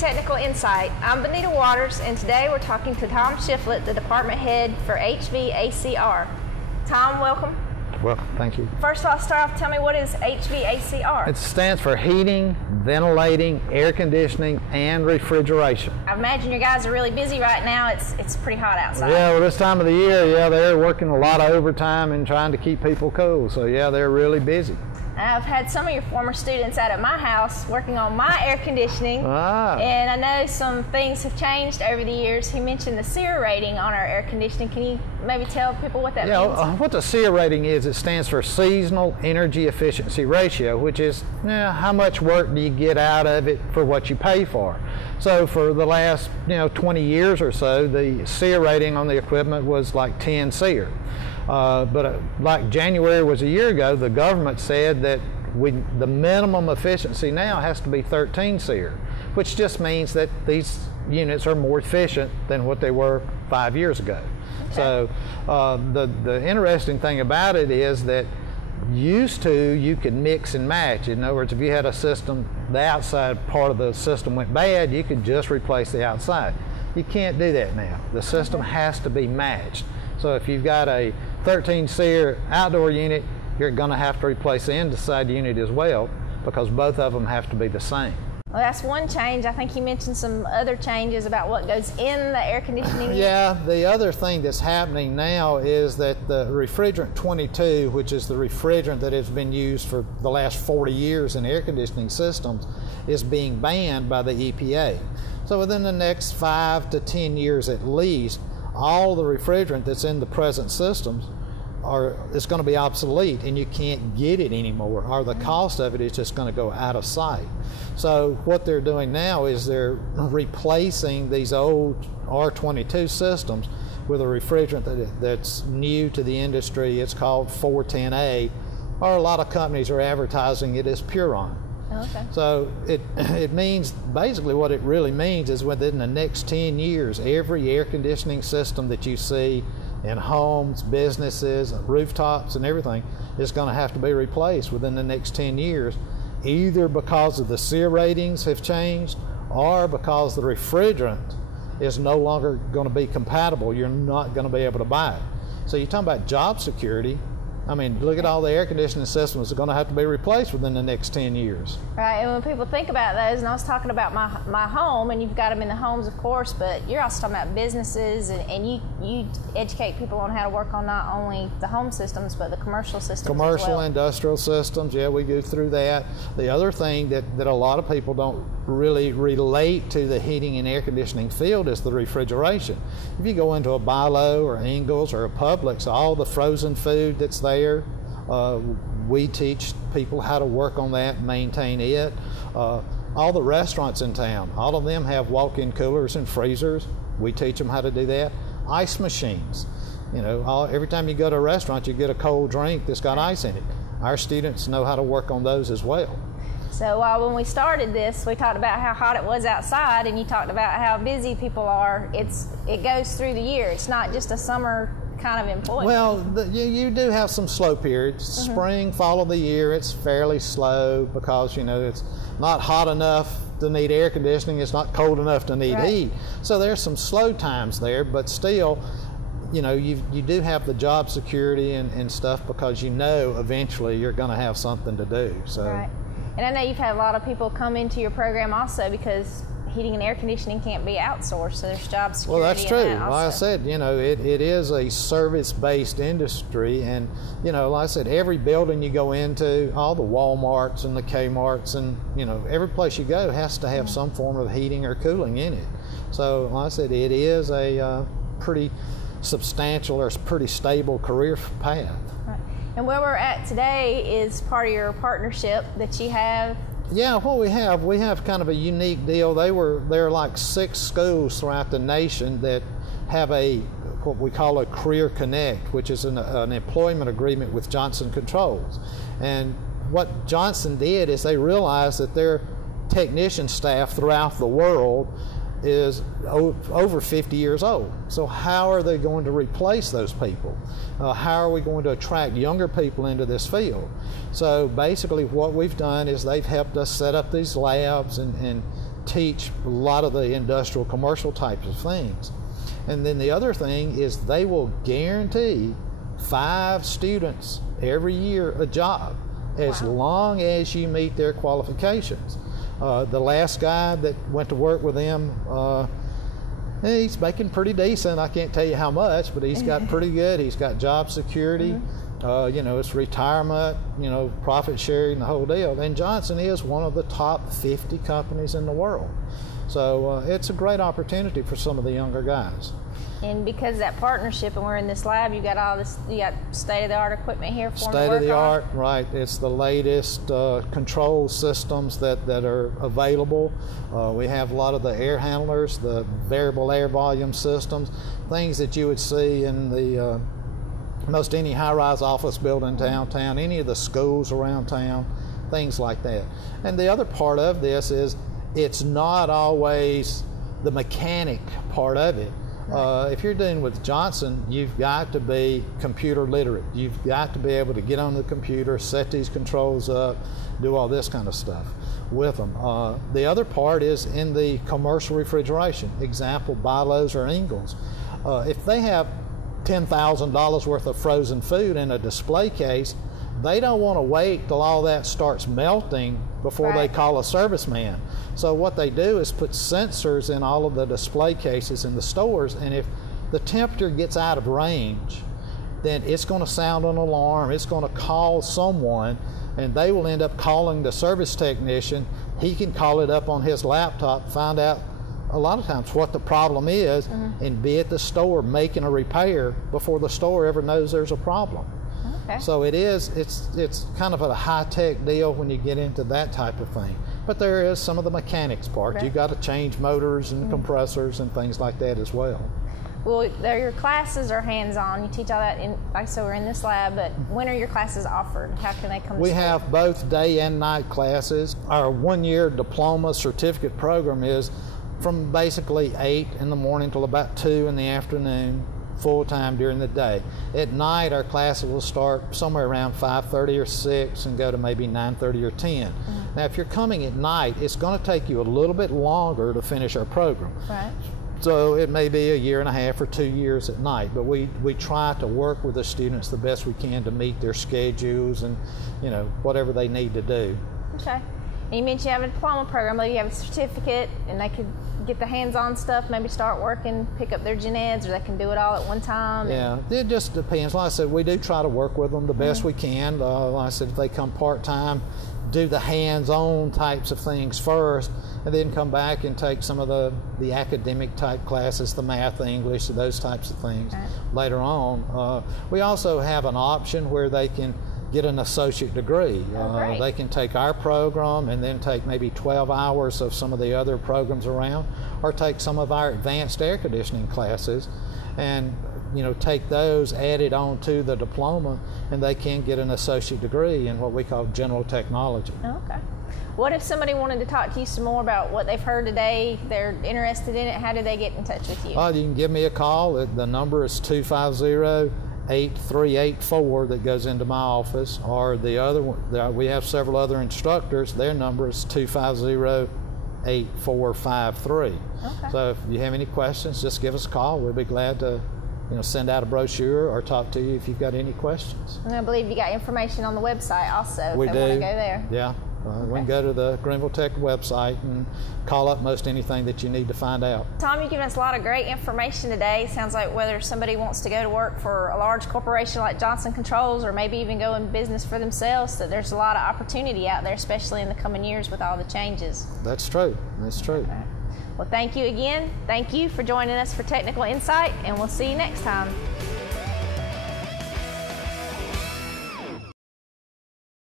Technical Insight. I'm Benita Waters, and today we're talking to Tom Shiflett, the department head for HVACR. Tom, welcome. Well, thank you. First of all, start off, tell me, what is HVACR? It stands for heating, ventilating, air conditioning, and refrigeration. I imagine you guys are really busy right now. It's pretty hot outside. Yeah, well, this time of the year, they're working a lot of overtime and trying to keep people cool. So yeah, they're really busy. I've had some of your former students out at my house working on my air conditioning, and I know some things have changed over the years. He mentioned the SEER rating on our air conditioning. Can you maybe tell people what that means? What the SEER rating is, it stands for Seasonal Energy Efficiency Ratio, which is how much work do you get out of it for what you pay for. So for the last 20 years or so, the SEER rating on the equipment was like 10 SEER. But like January was a year ago, the government said that the minimum efficiency now has to be 13 SEER, which just means that these units are more efficient than what they were 5 years ago. Okay. So the interesting thing about it is that used to you could mix and match. In other words, if you had a system, the outside part of the system went bad, you could just replace the outside. You can't do that now. The system has to be matched. So if you've got a 13 SEER outdoor unit, you're going to have to replace the inside unit as well, because both of them have to be the same. Well, that's one change. I think you mentioned some other changes about what goes in the air conditioning. Yeah, the other thing that's happening now is that the refrigerant 22, which is the refrigerant that has been used for the last 40 years in air conditioning systems, is being banned by the EPA. So within the next 5 to 10 years at least, all the refrigerant that's in the present systems is going to be obsolete, and you can't get it anymore, or the cost of it is just going to go out of sight. So what they're doing now is they're replacing these old R22 systems with a refrigerant that's new to the industry. It's called 410A, or a lot of companies are advertising it as Puron. Okay. So it means, basically what it really means is within the next 10 years, every air conditioning system that you see in homes, businesses, rooftops, and everything is going to have to be replaced within the next 10 years, either because of the SEER ratings have changed or because the refrigerant is no longer going to be compatible. You're not going to be able to buy it. So you're talking about job security. I mean, look at all the air conditioning systems that are going to have to be replaced within the next 10 years. Right, and when people think about those, and I was talking about my home, and you've got them in the homes, of course, but you're also talking about businesses, and you educate people on how to work on not only the home systems, but the commercial systems Commercial, as well. Industrial systems, yeah, we go through that. The other thing that a lot of people don't really relate to the heating and air conditioning field is the refrigeration. If you go into a Bi-Lo or Ingles or a Publix, all the frozen food that's there, we teach people how to work on that, maintain it. All the restaurants in town, all of them have walk-in coolers and freezers. We teach them how to do that. Ice machines. Every time you go to a restaurant, you get a cold drink that's got ice in it. Our students know how to work on those as well. So when we started this, we talked about how hot it was outside, and you talked about how busy people are. It goes through the year. It's not just a summer kind of employment. Well, you do have some slow periods. Spring, fall of the year, it's fairly slow because it's not hot enough to need air conditioning. It's not cold enough to need heat. So there's some slow times there, but still, you do have the job security and stuff, because eventually you're going to have something to do. So. Right. And I know you've had a lot of people come into your program also because heating and air conditioning can't be outsourced, so there's job security. Well, that's true. Like I said, it is a service-based industry, and like I said, every building you go into, all the Walmarts and the Kmarts, and every place you go has to have some form of heating or cooling in it. So, like I said, it is a pretty substantial or pretty stable career path. Right. And where we're at today is part of your partnership that you have. Yeah, what we have kind of a unique deal. There are like 6 schools throughout the nation that have what we call a Career Connect, which is an employment agreement with Johnson Controls. And what Johnson did is they realized that their technician staff throughout the world is over 50 years old. So how are they going to replace those people? How are we going to attract younger people into this field? So basically what we've done is they've helped us set up these labs and teach a lot of the industrial commercial types of things. And then the other thing is they will guarantee 5 students every year a job as long as you meet their qualifications. The last guy that went to work with them, he's making pretty decent. I can't tell you how much, but he's got pretty good. He's got job security. You know, it's retirement, you know, profit sharing, the whole deal. And Johnson is one of the top 50 companies in the world. So it's a great opportunity for some of the younger guys. And because of that partnership, and we're in this lab, you got all this, you got state-of-the-art equipment here for them to work on? State-of-the-art, right. It's the latest control systems that are available. We have a lot of the air handlers, the variable air volume systems, things that you would see in the most any high-rise office building downtown, any of the schools around town, things like that. And the other part of this is it's not always the mechanic part of it. If you're dealing with Johnson, you've got to be computer literate. You've got to be able to get on the computer, set these controls up, do all this kind of stuff with them. The other part is in the commercial refrigeration. Example, Bi-Lo's or Ingalls. If they have $10,000 worth of frozen food in a display case, they don't want to wait till all that starts melting before they call a serviceman. So what they do is put sensors in all of the display cases in the stores, and if the temperature gets out of range, then it's going to sound an alarm, it's going to call someone, and they will end up calling the service technician. He can call it up on his laptop, find out a lot of times what the problem is, and be at the store making a repair before the store ever knows there's a problem. So it's kind of a high-tech deal when you get into that type of thing. But there is some of the mechanics part. You got to change motors and compressors and things like that as well. Well, your classes are hands-on. You teach all that in, like so we're in this lab, but when are your classes offered? How can they come to We school? have both day and night classes. Our one-year diploma certificate program is from basically 8 in the morning till about 2 in the afternoon, full time during the day. At night, our classes will start somewhere around 5:30 or 6 and go to maybe 9:30 or 10. Now, if you're coming at night, it's going to take you a little bit longer to finish our program. So it may be 1.5 or 2 years at night, but we try to work with the students the best we can to meet their schedules and, you know, whatever they need to do. Okay. And you mentioned you have a diploma program, like you have a certificate, and they could get the hands-on stuff, maybe start working, pick up their gen eds, or they can do it all at one time. Yeah, it just depends. Like I said, we do try to work with them the best we can. Like I said, if they come part-time, do the hands-on types of things first, and then come back and take some of the academic type classes, the math, the English, those types of things later on. We also have an option where they can get an associate degree. They can take our program and then take maybe 12 hours of some of the other programs around, or take some of our advanced air conditioning classes and, you know, take those added on to the diploma, and they can get an associate degree in what we call general technology. Okay. What if somebody wanted to talk to you some more about what they've heard today, they're interested in it, how do they get in touch with you? You can give me a call. The number is 250-8384 that goes into my office, or the other one, we have several other instructors, their number is 250-8453. So if you have any questions, just give us a call. We'll be glad to, you know, send out a brochure or talk to you if you've got any questions. And I believe you got information on the website also. We if do. They want to go there. Yeah. We can go to the Greenville Tech website and call up most anything that you need to find out. Tom, you've given us a lot of great information today. Sounds like whether somebody wants to go to work for a large corporation like Johnson Controls, or maybe even go in business for themselves, that there's a lot of opportunity out there, especially in the coming years with all the changes. That's true. That's true. Okay. Well, thank you again. Thank you for joining us for Technical Insight, and we'll see you next time.